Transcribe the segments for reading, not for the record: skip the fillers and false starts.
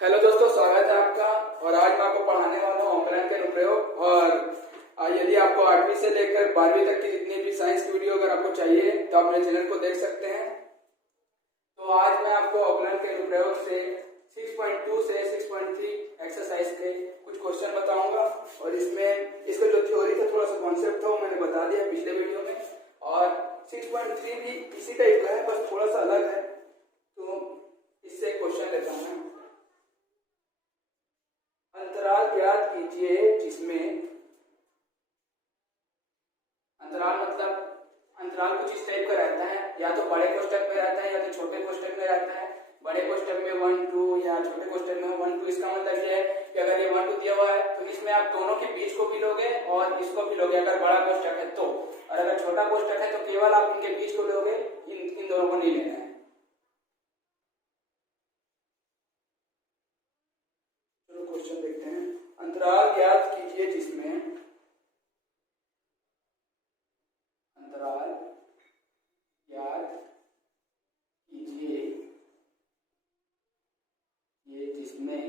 Hello दोस्तों, स्वागत है आपका। और आज मैं आपको पढ़ाने वाला हूँ अंकलन के अनुप्रयोग। और यदि आपको 8वीं से लेकर 12वीं तक की जितनी भी साइंस की वीडियो अगर आपको चाहिए तो आप मेरे चैनल को देख सकते हैं। तो आज मैं आपको अंकलन के अनुप्रयोग से 6.2 से 6.3 एक्सरसाइज के कुछ क्वेश्चन बताऊंगा। और इसमें इसका जो थ्योरी था, थोड़ा सा कॉन्सेप्ट था, वो मैंने बता दिया पिछले वीडियो में। और 6.3 भी इसी टाइप का है, बस थोड़ा सा अलग है। तो इससे क्वेश्चन लेता हूँ। अंतराल ज्ञात कीजिए जिसमें, अंतराल मतलब अंतराल कुछ इस टाइप का रहता है, या तो बड़े कोष्ठक में रहता है या तो छोटे कोष्ठक में रहता है। बड़े कोष्ठक में 1 2 या छोटे कोष्ठक में 1 2। इसका मतलब ये है कि अगर ये 1 2 दिया हुआ है तो इसमें आप दोनों के बीच को भी लोगे और इसको भी लोगे, अगर बड़ा कोष्ठक है तो। और अगर छोटा कोष्ठक है तो केवल आप इनके बीच को लोगे, इन दोनों को नहीं लेना है। चलो क्वेश्चन देखते हैं। अंतराल ज्ञात कीजिए जिसमें, अंतराल ज्ञात कीजिए ये जिसमें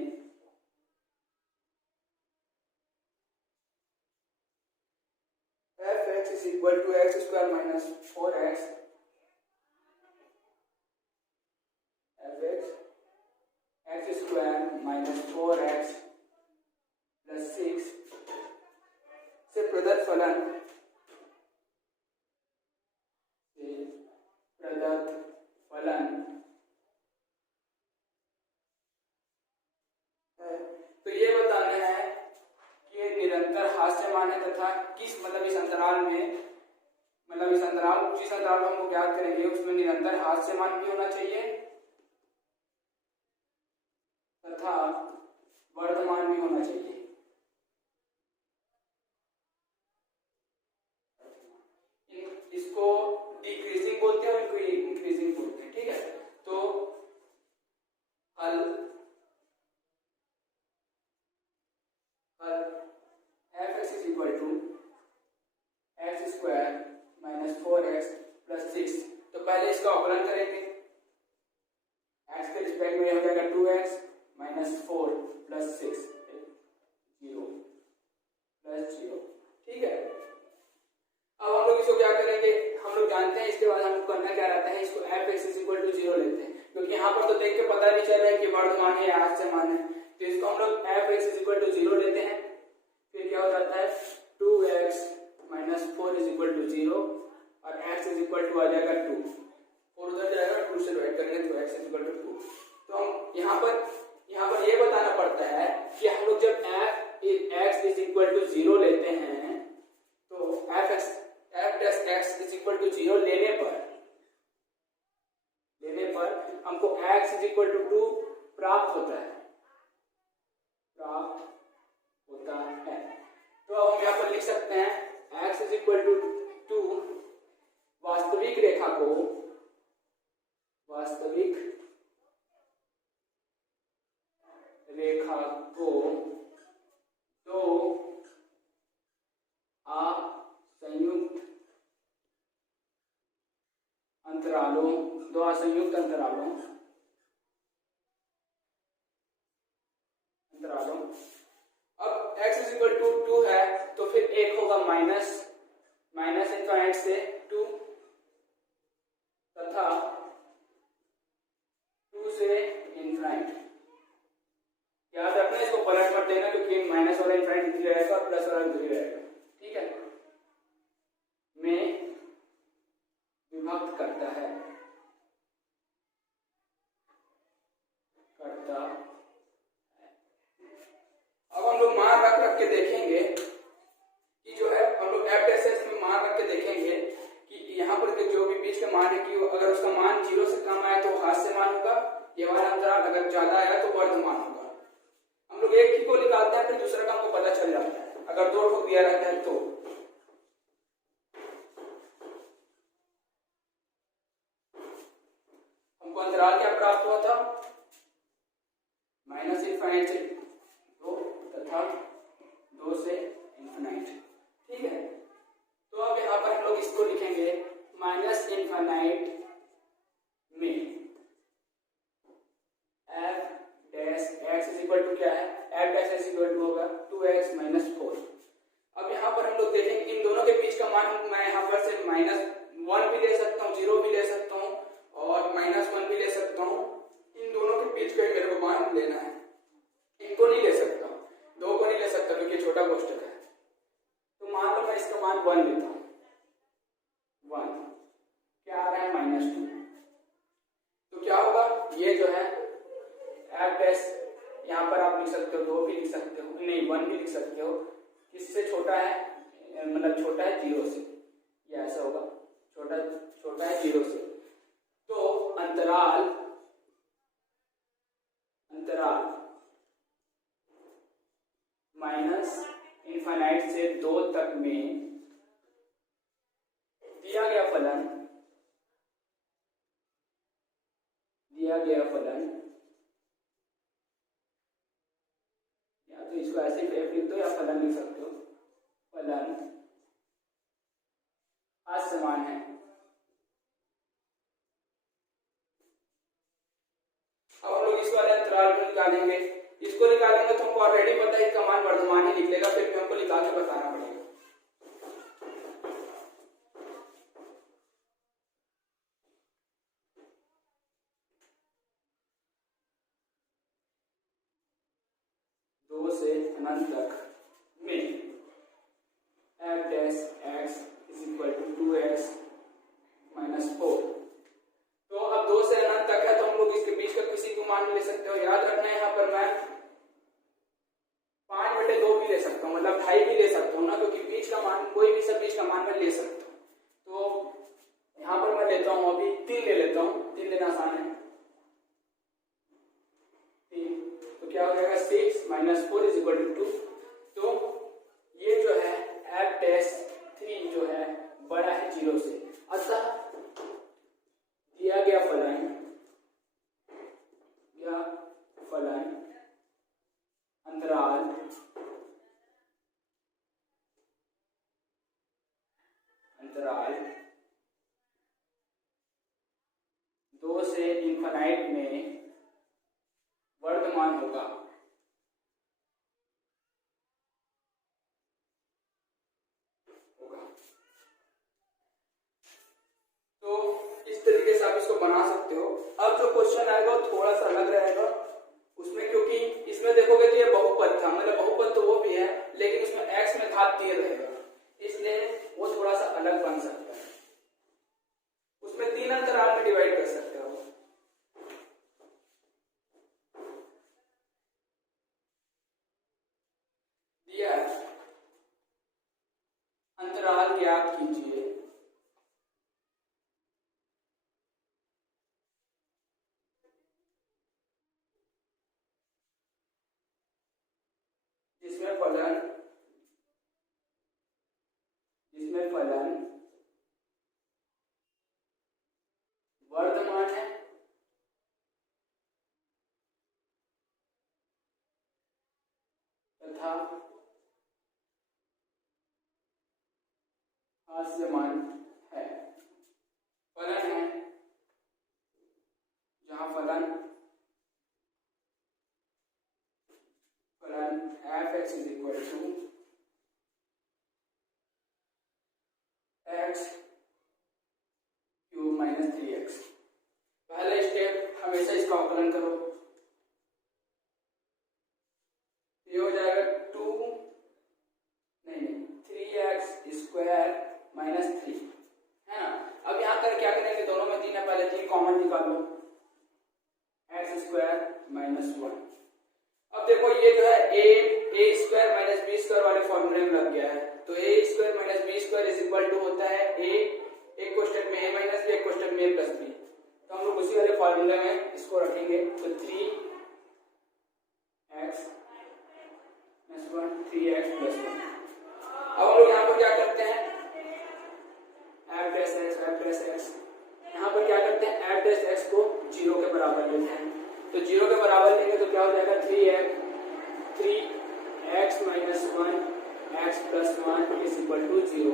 f(x) is equal to x square minus 4x, f(x) x square minus 4x plus 6 से प्रदत्त फलन है। तो ये बताना है कि ये निरंतर हास्यमान है तथा किस मतलब इस अंतराल में, मतलब इस अंतराल जिस अंतराल में हमको ज्ञात करेंगे उसमें निरंतर हास्यमान भी होना चाहिए तथा वर्धमान भी होना चाहिए। इसको डिक्रीजिंग बोलते हैं और इनको इंक्रीजिंग बोलते हैं। ठीक है, तो हल f(x) is equal to x square minus 4x plus 6। तो पहले इसका अवकलन करेंगे। x के रिस्पेक्ट में हो जाएगा 2x minus 4 plus 6 0 plus 0। ठीक है, अब हम लोग इसको क्या करेंगे, हम लोग जानते हैं इसके बाद हमको करना क्या रहता है, इसको f(x) is equal to 0 लेते हैं, क्योंकि यहाँ पर तो देख के पता नहीं चल रहा है कि वर्धमान है या हास्यमान है। तो इसको हम लोग f(x) is equal to 0 लेते हैं। फिर क्या हो जाता है 2x minus 4 is equal to 0 और x is equal to आ जाएगा 2। 4 उधर जाएगा, 2 से डिवाइड करेंगे तो x is equal to 2। तो हम यहाँ पर ये बताना पड़ता है कि हम लोग जब f(x) is equal to 0 लेते हैं तो f(x) is equal to 0 लेने पर हमको x is equal to 2 प्राप्त होता है। तो अब हम यहाँ पर लिख सकते हैं x is equal to 2 वास्तविक रेखा को दो असंयुक्त अंतरालों अब x is equal to 2 है तो फिर एक होगा माइनस इनफाइनाइट से 2 तथा 2 से इनफाइनाइट। याद रखना, इसको पलट मत देना क्योंकि माइनस वाला इनफाइनाइट इधर रहेगा और प्लस वाला इधर रहेगा। ठीक है, में विभक्त करता है अब हम लोग मान रख के देखेंगे कि जो है हम लोग f(x) में मान रख के देखेंगे कि यहाँ पर के जो भी बीच का मान है कि अगर उसका मान 0 से कम आया तो हास्यमान होगा, ये वाला अंतराल अगर ज्यादा आया तो वर्धमान होगा। हम लोग एक ही को निकालते हैं, फिर दूसरा का हमको पता चल जाता है अगर 2 को दिया रहता है तो। हमको अंतराल क्या प्राप्त हुआ था, माइनस इनफाइनाइट से 2 तथा 2 से इनफाइनाइट। ठीक है, तो अब यहाँ पर हम लोग इसको लिखेंगे माइनस इनफाइनाइट में f' x इक्वल टू क्या है, F dash S equal to होगा 2x माइनस 4। अब यहाँ पर हम लोग देखेंगे इन दोनों के बीच का मान मैं यहाँ पर से -1 भी ले सकता हूँ, 0 भी ले सकता हूँ और -1 भी ले सकता हूँ। इन दोनों के बीच का मेरे को मान लेना है, इनको नहीं ले सकता, 2 को नहीं ले सकता क्योंकि छोटा कोष्टक है। तो मान लो मैं इसका मान 1 लेता हूँ, 1 क्या आ रहा है -2। तो क्या होगा, ये जो है एफ डैश यहाँ पर आप लिख सकते हो, 2 भी लिख सकते हो, नहीं 1 भी लिख सकते हो। किससे छोटा है, मतलब छोटा है 0 से, ये ऐसा होगा, छोटा है 0 से। तो अंतराल -∞ से 2 तक में दिया गया फलन या तो इसको ऐसे f लिख दो या फलन लिख सकते हो, फलन असमान है। अब हम लोग इस वाले अंतराल को निकालेंगे, इसको निकालेंगे तो हमको ऑलरेडी पता है इसका मान वर्तमान ही निकलेगा, फिर भी हमको निकाल के बताना पड़ेगा। से अनंत तक में f dash x is equal to 2x minus 4। तो अब 2 से अनंत तक है तो हम लोग इसके बीच का किसी को मान ले सकते हो। याद रखना है यहाँ पर मैं 5/2 भी ले सकता हूँ, मतलब 2.5 भी ले सकता हूँ ना, क्योंकि बीच का मान कोई भी सब बीच का मान मैं ले सकता हूँ। तो यहाँ पर मैं लेता हूँ अभी 3 ले लेता हूँ, 3 लेना आसान है। क्या हो जाएगा 6 माइनस 4 इज इक्वल टू 2। तो ये जो है f डैश 3 जो है बड़ा है 0 से, अतः दिया गया फलन अंतराल 2 से इनफाइनाइट में वर्तमान होगा। तो इस तरीके से आप इसको बना सकते हो। अब जो क्वेश्चन आएगा वो थोड़ा सा अलग रहेगा उसमें, क्योंकि इसमें देखोगे तो ये बहुपद था, मतलब बहुपद तो वो भी है लेकिन उसमें x में घात 3 रहेगा, इसलिए वो थोड़ा सा अलग बन सकता है। उसमें 3 अंतराल में डिवाइड कर सकते हो। अंतराल ज्ञात कीजिए जिसमें फलन वर्तमान है तथा हास्यमान है। फलन है जहां फलन f(x) is equal to x cube minus 3x। पहला स्टेप हमेशा इसका अवकलन करो, ये हो जाएगा 3x स्क्वायर माइनस 3 है ना। अब यहाँ पर क्या करेंगे, दोनों में 3 है, पहले 3 कॉमन निकालो, x स्क्वायर माइनस 1। अब देखो ये जो है a square minus b square वाले फॉर्मूले में लग गया है, तो a square minus b square is equal to होता है a, एक क्वेश्चन में a माइनस b, एक क्वेश्चन में a प्लस b। तो हम लोग उसी वाले फॉर्मूले में इसको रखेंगे, तो 3x प्लस 1 3x प्लस 1। अब हम लोग यहाँ पर क्या करते हैं, f डैश x यहाँ पर क्या करते हैं, f डैश x को 0 के बराबर लेते हैं। तो 0 के बराबर लेंगे तो क्या हो जाएगा 3x minus 1 x plus 1 is equal to 0।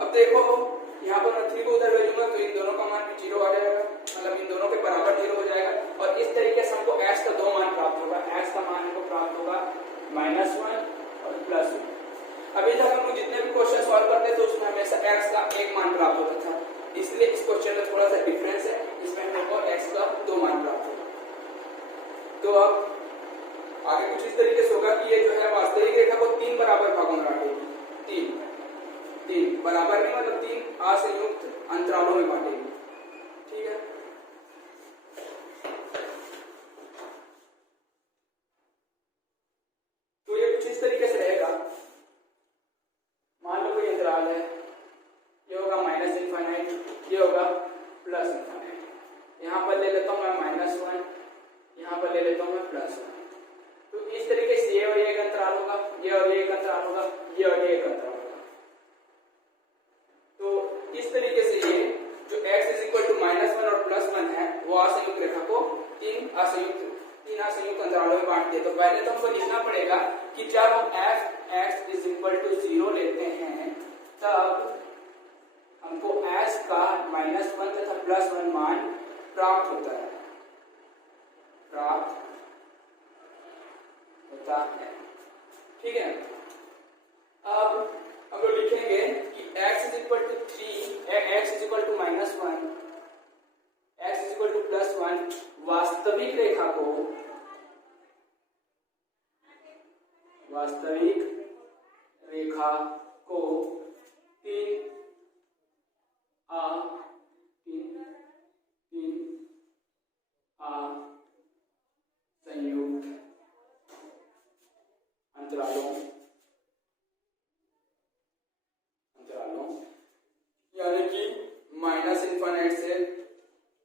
अब देखो यहाँ पर मैं 3 को उधर भेजूंगा तो इन दोनों का मान भी 0 आ जाएगा, मतलब इन दोनों के बराबर 0 हो जाएगा। और इस तरीके से हमको x का 2 मान प्राप्त होगा, x का मान पहले तक हम लोग जितने भी क्वेश्चन सॉल्व करते थे उसमें हमेशा x का 1 मान प्राप्त होता था, इसलिए इस क्वेश्चन में थोड़ा सा डिफरेंस है, इसमें हम लोग को x का 2 मान प्राप्त होगा। तो अब आगे कुछ इस तरीके से होगा कि ये जो है वास्तविक रेखा को 3 बराबर भागों में बांटेगी, तीन बराबर नहीं मतलब 3 असंयुक्त अंतरालों में बांटेगी, ठीक है। तो ये कुछ इस तरीके से रहेगा, मान लो कोई अंतराल है, ये होगा माइनस इनफाइनाइट, ये होगा प्लस इनफाइनाइट, यहाँ पर ले लेता हूँ मैं -1, यहाँ पर ले लेता हूँ मैं +1। तो इस तरीके से ये और ये एक अंतराल होगा, ये और ये एक अंतराल होगा, ये और ये एक अंतराल होगा। तो इस तरीके से ये जो x =-1 और +1 है वो असंयुक्त रेखा को तीन असंयुक्त अंतरालों में बांटते हैं। तो पहले तो हमको लिखना पड़ेगा कि जब हम f(x) = 0 लेते हैं तब हमको s का -1 तथा +1 मान प्राप्त होता है, ठीक है। अब हम लोग लिखेंगे कि x = 3, x = -1, x = +1 वास्तविक रेखा को तीन संयुक्त अंतरालों यानी कि -∞ से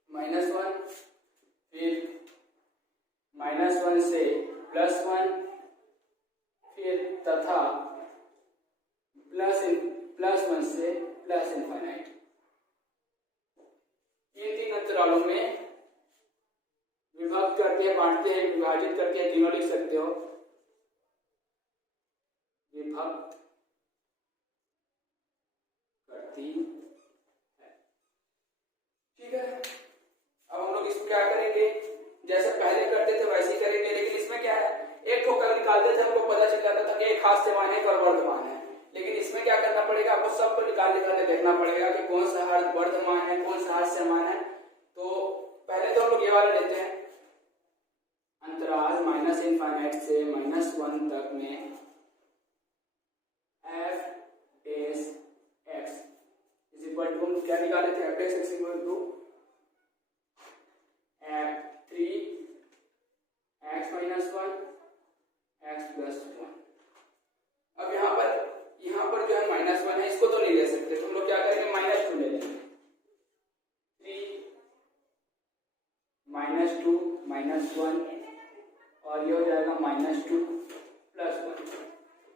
-1, फिर -1 से +1, फिर तथा +1 से +∞। इन तीन अंतरालों में विभक्त करके बांटते हैं, विभाजित करके तीनों लिख सकते हो, विभक्त करती है, ठीक है। अब हम लोग इसको क्या करेंगे, जैसे पहले करते थे वैसे ही करेंगे, लेकिन इसमें क्या है, एक ठोकर निकालते थे हमको पता चल जाता था कि एक हास्य मान है और वर्धमान है, लेकिन इसमें क्या करना पड़ेगा, आपको सबको निकाल देखना पड़ेगा कि कौन सा वर्धमान है, कौन सा हास्य मान है। तो पहले तो हम लोग ये वाला लेते हैं, अंतराल -∞ से -1 तक में f(x) हम क्या निकाले थे, f(x) = f(3)(x - 1) x + 1। अब यहाँ पर जो है -1 है, इसको तो नहीं ले सकते, तो हम लोग क्या करेंगे, -2 ले लेंगे, 3 -2 -1 और ये हो जाएगा -2 +1,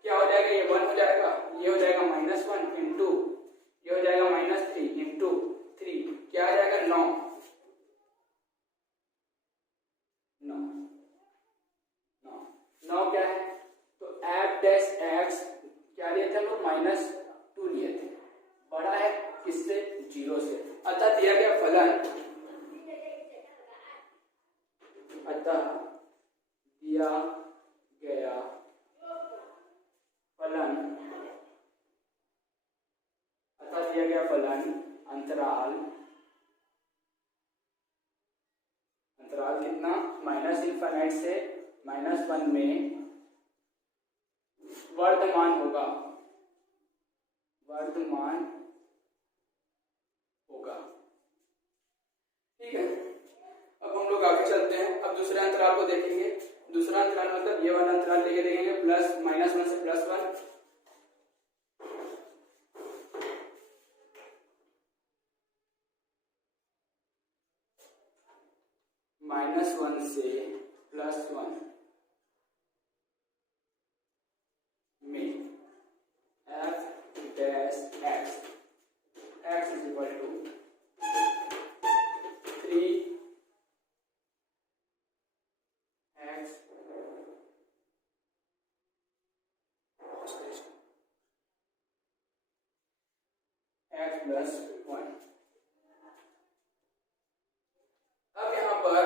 क्या हो जाएगा, ये 1 हो जाएगा, ये हो जाएगा -1 इंटू ये हो जाएगा -3 इंटू 3, क्या आ जाएगा 9 क्या है, तो f(x) क्या लिए थे हम लोग, -2 लिए थे, बड़ा है किससे, 0 से, अतः दिया गया फलन अंतराल कितना, -∞ से -1 में वर्धमान होगा, ठीक है। अब हम लोग आगे चलते हैं, अब दूसरे अंतराल को देखेंगे। दूसरा अंतराल मतलब ये वाला अंतराल लेके देखेंगे, -1 से +1, -1 से +1, में f(x) x = 3x + 1। अब यहाँ पर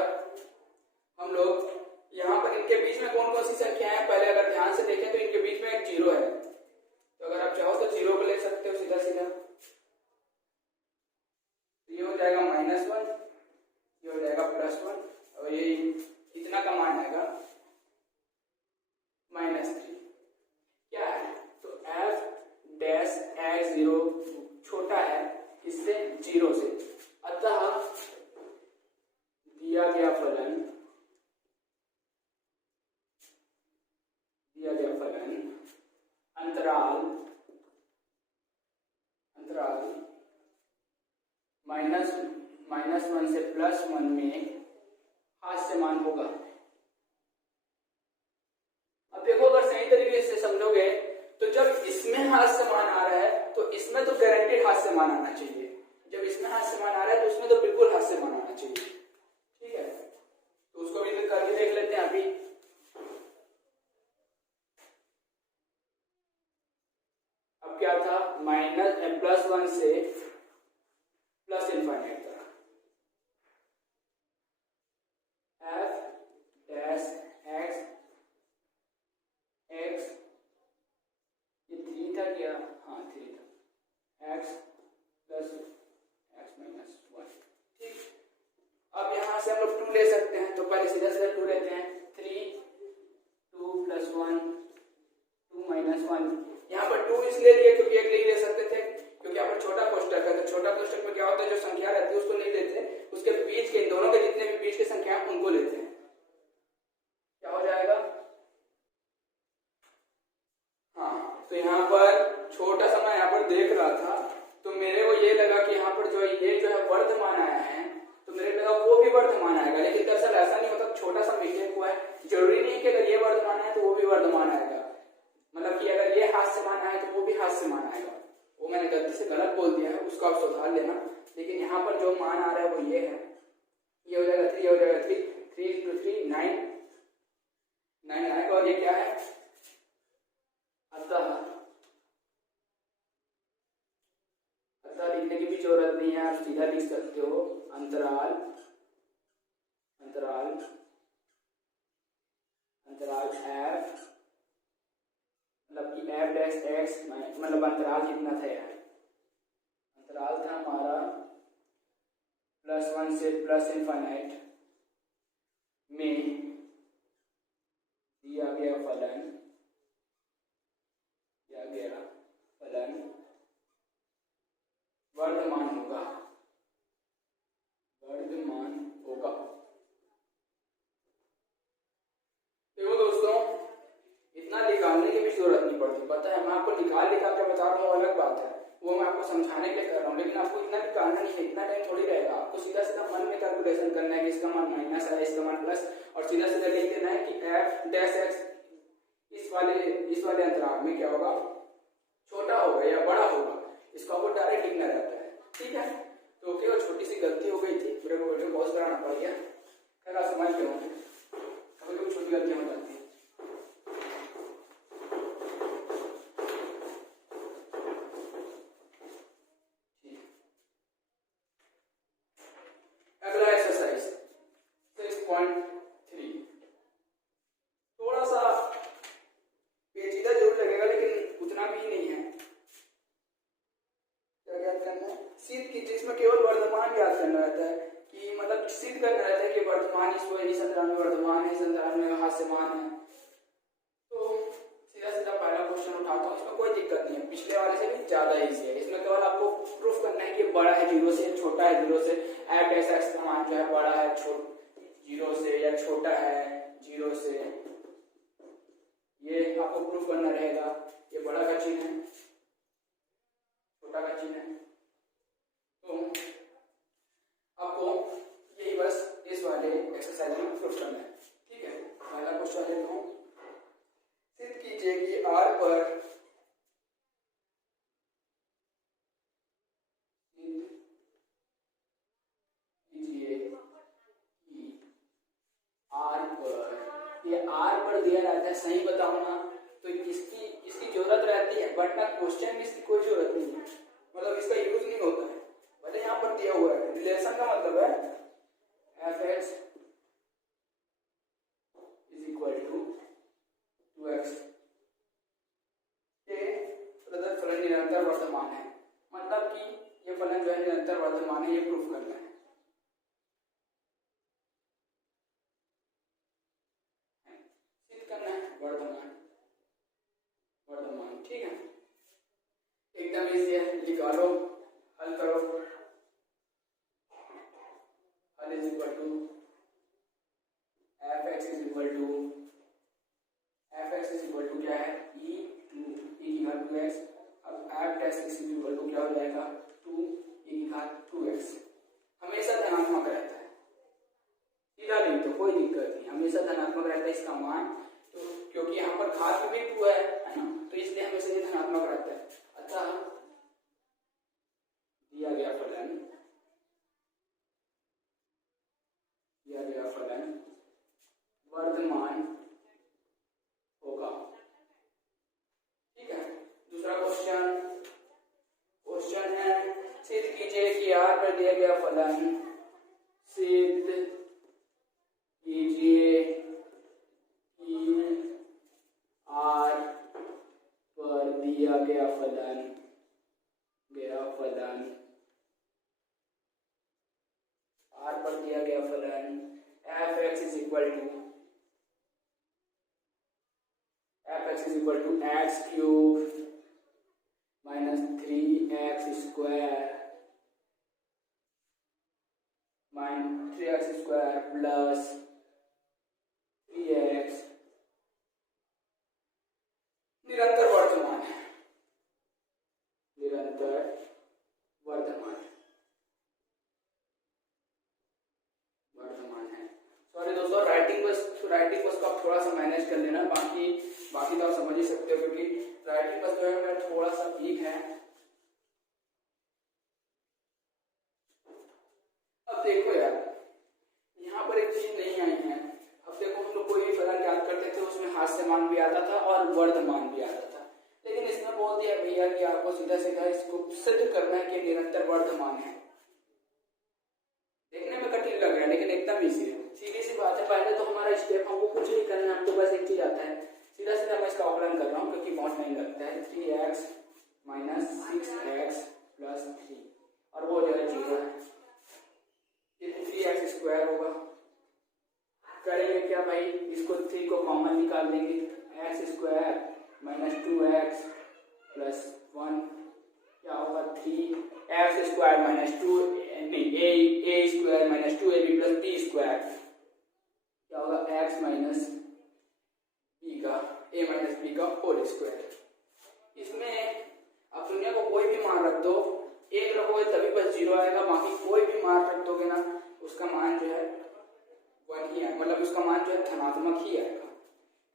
हम लोग यहाँ पर इनके बीच में कौन कौन सी संख्या है, पहले अगर ध्यान से देखें तो इनके बीच में एक 0 है, तो अगर सीधा, ये हो जाएगा -1, ये हो जाएगा +1 और ये इतना का मान आएगा -3। क्या है तो f'(x0) छोटा है इससे 0 से, अतः दिया गया फलन अंतराल -1 से +1 में हास्यमान होगा। अब देखो अगर सही तरीके से समझोगे तो जब इसमें हास्यमान आ रहा है तो इसमें तो गारंटेड हास्यमान आना चाहिए, जब इसमें हास्यमान आ रहा है तो उसमें तो बिल्कुल हास्यमान आना चाहिए। ठीक है, तो उसको भी करके देख लेते हैं अभी। अब क्या था, +1 से +∞ तक f'(x) ये 3 था क्या, हाँ 3 था, x + x-1। ठीक, अब यहां से हम लोग 2 ले सकते हैं, तो पहले सीधा 2 लेते हैं, 3 2 + 1 2 - 1। यहाँ पर 2 इसलिए लिए क्योंकि एक नहीं ले सकते थे, क्योंकि यहाँ पर छोटा कोष्ठक है, तो छोटा कोष्ठक में क्या होता है जो संख्या रहती है उसको नहीं लेते, उसके बीच के दोनों के जितने भी बीच की संख्या है उनको लेते हैं। क्या हो जाएगा, हाँ तो यहाँ पर छोटा सा मैं यहाँ पर देख रहा था तो मेरे को ये लगा कि यहाँ पर जो ये जो है वर्धमान आया है, तो मेरे लगा वो भी वर्धमान आएगा, लेकिन दरअसल ऐसा नहीं होता, छोटा सा मिस्टेक हुआ है। जरूरी नहीं कि अगर ये वर्धमान है तो वो भी वर्धमान आएगा, मतलब कि अगर ये हास्यमान आए तो वो भी हास्यमान आएगा। वो मैंने गलती से गलत बोल दिया है, उसको आप सुधार लेना। लेकिन यहाँ पर जो मान आ रहा है वो ये है, ये हो जाएगा 3, ये हो जाएगा 3 3 × 3 9 आएगा। और ये क्या है, अतः लिखने की भी जरूरत नहीं है, आप सीधा लिख सकते हो अंतराल f, मतलब कि f'(x) मतलब अंतराल कितना था यार, अंतराल था हमारा +1 से +∞ में दिया गया फलन वर्धमान होगा। देखो दोस्तों, इतना निकालने की भी जरूरत नहीं पड़ती, पता है मैं आपको निकाल के बता रहा हूँ अलग बात है, वो मैं आपको समझाने के लिए कर रहा हूँ, लेकिन आपको इतना निकालना नहीं है, इतना टाइम थोड़ी रहेगा। आपको सीधा सीधा मन में कैलकुलेशन करना है कि इसका मान माइनस है, इसका मान प्लस, और सीधा सीधा लिख देना है कि f'(x) इस वाले अंतराल में क्या होगा, छोटा होगा या बड़ा होगा, इसको आपको डायरेक्ट लिखना रहता है। ठीक है, तो ओके, और छोटी सी गलती हो गई थी, मेरे को वीडियो पॉज कराना पड़ गया, खैर आप समझ गए होंगे, कभी छोटी गलतियां हो जाती है। अगला एक्सरसाइज 6.3, थोड़ा सा पेचीदा जरूर लगेगा लेकिन उतना भी नहीं है। क्या याद करना है, सिद्ध कीजिए, इसमें केवल वर्तमान याद करना रहता है, कि मतलब सिद्ध करना रहता है कि वर्तमान इस अंतराल में वर्तमान है, इस अंतराल में हास्यमान है। तो सीधा सीधा पहला क्वेश्चन उठाता हूँ, इसमें कोई दिक्कत नहीं है, पिछले वाले से भी ज्यादा इजी है। इसमें केवल आपको प्रूफ करना है कि बड़ा है 0 से, छोटा है 0 से, f'(x) का मान जो है बड़ा है 0 से या छोटा है 0 से, ये आपको प्रूफ करना रहेगा। ये बड़ा का चिन्ह है, छोटा का चिन्ह है, तो आपको यही बस इस वाले एक्सरसाइज में प्रूफ करना है। ठीक है, पहला क्वेश्चन लेता हूँ, सिद्ध कीजिए कि R पर R पर दिया रहता है, सही बताओ ना, तो इसकी जरूरत रहती है, बट ना क्वेश्चन में इसकी कोई जरूरत नहीं है, मतलब इसका यूज नहीं होता है, भले यहाँ पर दिया हुआ है। रिलेशन का मतलब है f(x) = 2x के प्रदत्त फलन निरंतर वर्तमान है। वर्धमान है, ये प्रूफ करना है। सिद्ध करना है वर्धमान, वर्धमान, ठीक है, एकदम इजी है, निकालो, हल करो। हल is equal to F X is equal to, F X is equal to क्या है, ई की घात 2x। अब F dash is equal to क्या हो जाएगा, 2 e की घात 2x। हमेशा धनात्मक रहता है, सीधा लिख दो, कोई दिक्कत नहीं, हमेशा धनात्मक रहता है इसका मान, तो क्योंकि यहाँ पर घात भी 2 है ना, तो इसलिए हमेशा ये धनात्मक रहता है। अतः दिया गया फलन, दिया गया फलन वर्धमान होगा, ठीक है। दूसरा क्वेश्चन, क्वेश्चन है सिद्ध कीजिए कि R पर दिया गया फलन, सिद्ध कीजिए कि R पर दिया गया फलन, R पर दिया गया फलन F X is equal to, F X is equal to X cube minus 3x square plus 3x निरंतर वर्धमान है, निरंतर वर्धमान है। सॉरी दोस्तों, राइटिंग बस को आप थोड़ा सा मैनेज कर लेना, बाकी तो आप समझ ही सकते हो, क्योंकि राइटिंग बस जो है मेरा थोड़ा सा वीक है। अब देखो यार, यहाँ पर एक चीज नहीं आई है। अब देखो, हम लोग कोई भी फलन याद करते थे उसमें हास्य मान भी आता था और वर्धमान भी आता था, लेकिन इसमें बोल दिया भैया कि आपको सीधा सीधा इसको सिद्ध करना है कि निरंतर वर्धमान है। देखने में कठिन लग रहा है लेकिन एकदम इजी है, सीधी सी बात है। पहले तो हमारा स्टेप, हमको कुछ नहीं करना है, हमको बस एक चीज आता है, सीधा सीधा मैं इसका अवकलन कर रहा हूँ क्योंकि बहुत नहीं लगता है। 3x माइनस 6x प्लस 3 और वो जो है 0 है, ये 3x स्क्वायर होगा। करेंगे क्या भाई, इसको 3 को कॉमन निकाल लेंगे, x square minus 2x plus 1 क्या होगा, 3x square minus 2 a square minus 2ab plus b square क्या होगा, x माइनस b का a माइनस b का होल स्क्वायर। इसमें आप दुनिया को कोई भी मान रख दो, एक रखोगे तभी बस 0 आएगा, बाकी कोई भी मान रख दोगे ना उसका मान जो है 1 ही आएगा, मतलब उसका मान जो है धनात्मक ही आएगा,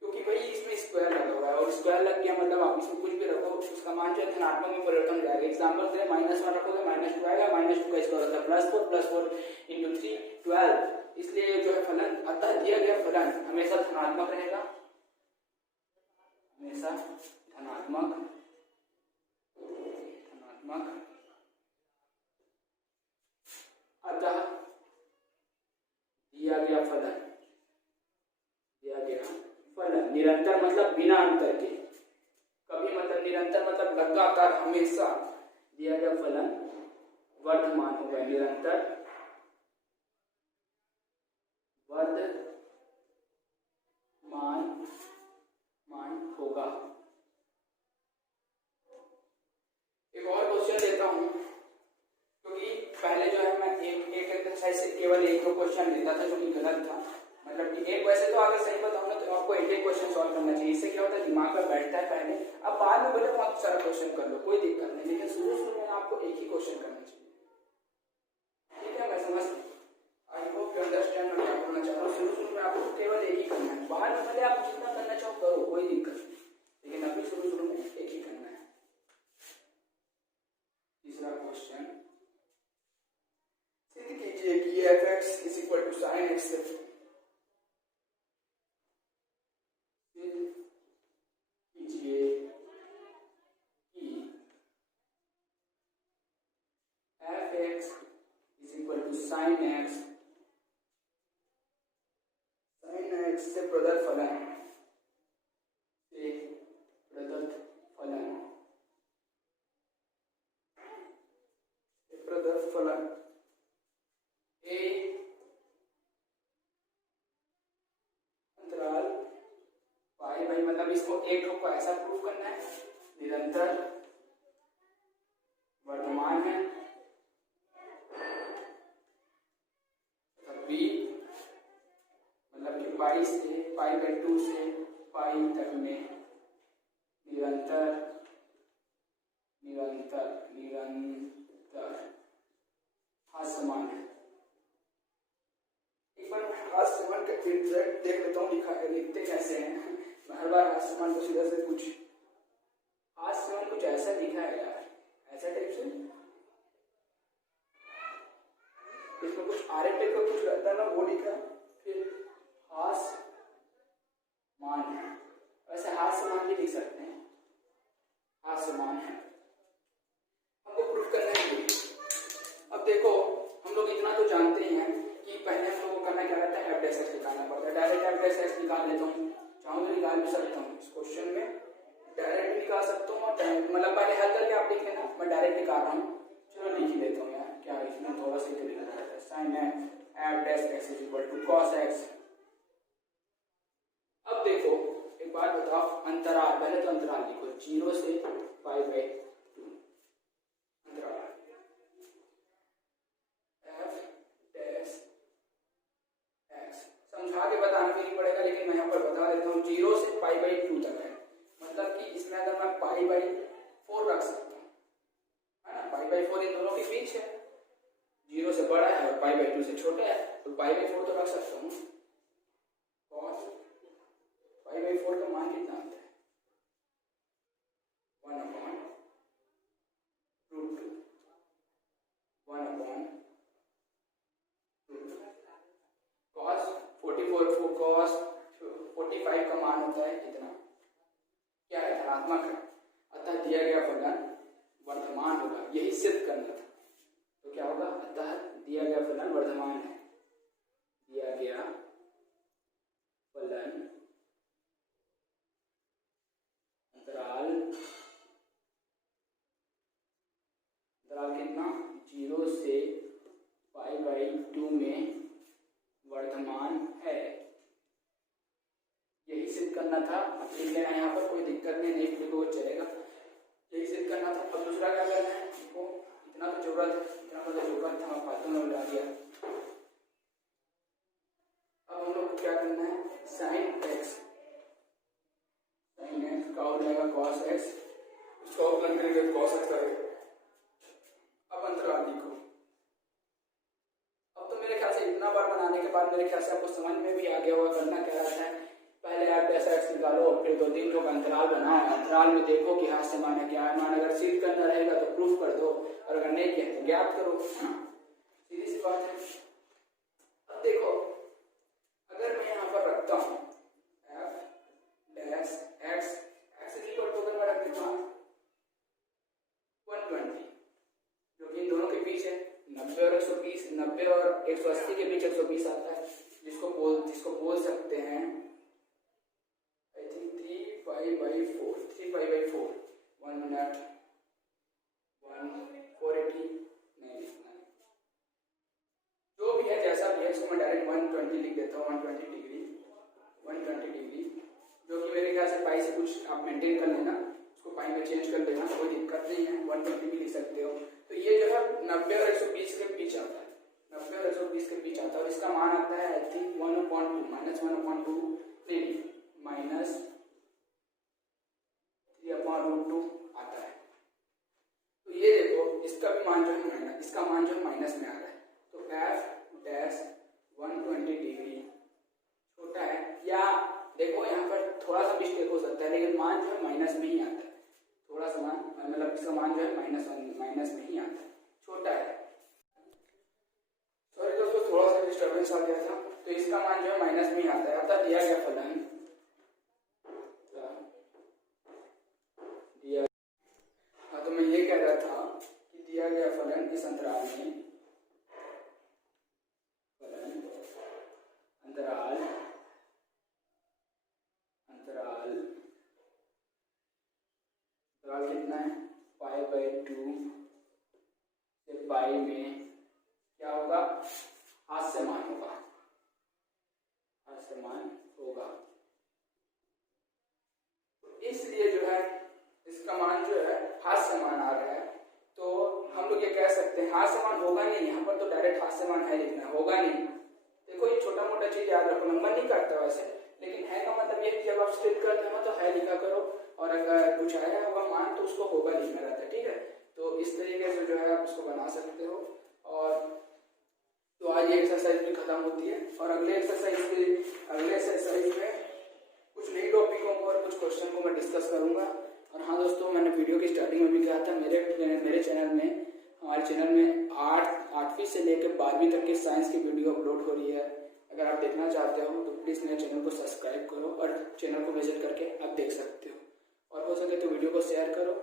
क्योंकि भाई इसमें स्क्वायर लगा हुआ है और स्क्वायर लग गया मतलब आप इसमें कुछ भी रखो उसका मान जो है धनात्मक में परिवर्तन हो जाएगा। एग्जांपल दे, -1 रखोगे -2 आएगा, -2 का स्क्वायर होता है +4 +4 × 3 12, इसलिए जो है फलन, अतः दिया गया फलन हमेशा धनात्मक रहेगा, हमेशा धनात्मक अतः दिया गया फलन निरंतर मतलब बिना अंतर के, कभी मतलब निरंतर मतलब लगातार हमेशा दिया गया फलन वर्धमान होगा, निरंतर मान होगा। एक और क्वेश्चन देता हूं, क्योंकि पहले जो है मैं एक एक्सरसाइज से केवल एक क्वेश्चन लेता था जो कि गलत था, मतलब कि एक, वैसे तो अगर सही बताऊं ना तो आपको एक क्वेश्चन सॉल्व करना चाहिए, इससे क्या होता है दिमाग पर बैठता है पहले, अब बाद में बोले बहुत सारा क्वेश्चन कर लो कोई दिक्कत नहीं, लेकिन शुरू में आपको एक ही क्वेश्चन करना चाहिए, ठीक है। मैं समझ, आई होप यू अंडरस्टैंड मैं क्या करना चाह रहा हूँ। शुरू में आपको केवल एक ही करना है, बाद में भले आप जितना करना चाहो करो कोई दिक्कत नहीं, लेकिन अभी शुरू में एक ही करना है। तीसरा क्वेश्चन, सिद्ध कीजिए कि f(x) = sin x से sin x से प्रदत्त फलन मतलब इसको एक को ऐसा प्रूव करना है, निरंतर वर्तमान है, बी मतलब कि पाई से पाई बाई 2 से पाई तक में निरंतर निरंतर निरंतर हाथ समान है। एक बार हाथ समान का एग्जैक्ट देख लेता हूँ लिखते कैसे हैं। मैं हर बार हाथ समान को सीधा से कुछ हाथ समान कुछ ऐसा लिखा है यार, ऐसा टाइप से इसमें कुछ आरे टाइप का कुछ रहता है ना, वो लिखा, फिर हाथ मान है, वैसे हाथ समान भी लिख सकते हैं, हाथ समान है, हमको प्रूफ करना है। अब देखो हम लोग इतना तो जानते ही हैं कि पहले हम लोग को करना क्या रहता है, एफ डैश एक्स निकालना पड़ता है। डायरेक्ट एफ डैश एक्स निकाल लेता हूँ, चाहूँ तो निकाल भी सकता हूँ, इस क्वेश्चन में डायरेक्ट निकाल सकता हूँ, और मतलब पहले हल करके आप लिख लेना, मैं डायरेक्ट निकाल रहा हूँ। चलो लिख ही लेता हूँ यार, क्या इसमें थोड़ा सा ही लिखना रहता है। Sine F dash X is equal to cos X. अब देखो एक बात बताओ, अंतराल, पहले तो अंतराल लिखो 0 से पाई बाई 2 अंतराल एफ डैश एक्स। समझा के बताना भी नहीं पड़ेगा, लेकिन मैं यहाँ पर बता देता हूँ 0 से पाई बाई 2 तक है, मतलब कि इसमें अगर मैं पाई बाई 4 रख सकता हूँ, है ना, पाई बाई 4 इन दोनों के बीच है, 0 से बड़ा है और पाई बाई 2 से छोटा है, तो पाई बाई 4 तो रख सकता हूँ। कॉस पाई बाई 4 का मान कितना आता है, 1/√2, 1/√2। कॉस 44 कॉस 45 का मान होता है कितना, क्या है, धनात्मक है, अतः दिया गया फलन वर्धमान होगा, यही सिद्ध करना था। तो क्या होगा, अतः दिया गया फलन वर्धमान है, दिया गया फलन अंतराल कितना, 0 से पाई बाई 2 में वर्धमान है, यही सिद्ध करना था। लिख लेना यहाँ पर, कोई दिक्कत नहीं, नहीं लिखो वो चलेगा, यही सिद्ध करना था। अब दूसरा क्या करना है, देखो इतना तो जरूरत है, इतना तो जरूरत था, फालतू में बता दिया। अब हम लोग को क्या करना है, साइन एक्स का हो जाएगा कॉस एक्स, इसको अवकलन करेंगे कॉस एक्स करेंगे। अब अंतराल लिखो। अब तो मेरे ख्याल से इतना बार बनाने के बाद मेरे ख्याल से आपको समझ में भी आ गया होगा करना क्या रहता है। पहले आप डैश एक्स निकालो, फिर 2-3 लोग अंतराल बनाओ, अंतराल में देखो कि हाथ से मान है क्या है, मान अगर सिद्ध करना रहेगा तो प्रूफ कर दो, और अगर नहीं किया तो ज्ञात करो, सीधी सी बात है। अब देखो अगर मैं यहाँ पर रखता हूँ एफ डैश एक्स अगर मैं रख देता हूँ 120, जो कि इन दोनों के बीच है, 90 और 120, 90 और 180 के बीच 120 आता है, जिसको बोल सकते हैं I think 3 pi by 4, 1 minute 480 नहीं लिखना है, जो भी है जैसा भी है, इसको मैं डायरेक्ट 120 लिख देता हूँ, 120 डिग्री, जो कि मेरे ख्याल से पाई से कुछ आप मेंटेन कर लेना, उसको पाई में चेंज कर देना, कोई दिक्कत नहीं है, 120 भी लिख सकते हो। तो ये जो है 90 और 120 के बीच आता है, 90 और 120 के बीच आता है, और इसका मान आता है आई थिंक 1/2 -1/2 नहीं -3/√2 आता है। तो ये देखो इसका भी मान जो है इसका मान जो माइनस में आ रहा है, तो एफ डैश 120 डिग्री छोटा है, या देखो यहाँ पर थोड़ा सा मिस्टेक हो सकता है, लेकिन मान जो है माइनस में ही आता है, थोड़ा सा मान मतलब इसका मान जो है माइनस में ही आता है, छोटा है। सॉरी दोस्तों थोड़ा सा डिस्टर्बेंस आ गया था, तो इसका मान जो है माइनस में ही आता है। अतः दिया गया फलन तो मैं ये कह रहा था कि दिया गया फलन इस अंतराल में अंतराल कितना है, पाई बाई 2 से पाई में क्या होगा, हाथ से मान होगा, समान आ रहा है तो हम लोग ये कह सकते हैं हाथ समान होगा नहीं, यहाँ पर तो डायरेक्ट हाथ समान है लिखना होगा नहीं। देखो ये छोटा मोटा चीज याद रखो, मैं मन नहीं करता वैसे, लेकिन है का मतलब ये कि जब आप स्प्लिट करते हो तो है लिखा करो, और अगर कुछ आया होगा मान तो उसको होगा लिखना रहता है, ठीक है। तो इस तरीके से जो है आप इसको बना सकते हो। और तो आज ये एक्सरसाइज भी खत्म होती है, और अगले एक्सरसाइज में कुछ नई टॉपिकों को और कुछ क्वेश्चन को मैं डिस्कस करूंगा। और हाँ दोस्तों, मैंने वीडियो की स्टार्टिंग में भी कहा था मेरे चैनल में, हमारे चैनल में 8वीं से लेकर 12वीं तक की साइंस की वीडियो अपलोड हो रही है। अगर आप देखना चाहते हो तो प्लीज़ मेरे चैनल को सब्सक्राइब करो और चैनल को विजिट करके आप देख सकते हो, और हो सके तो वीडियो को शेयर करो।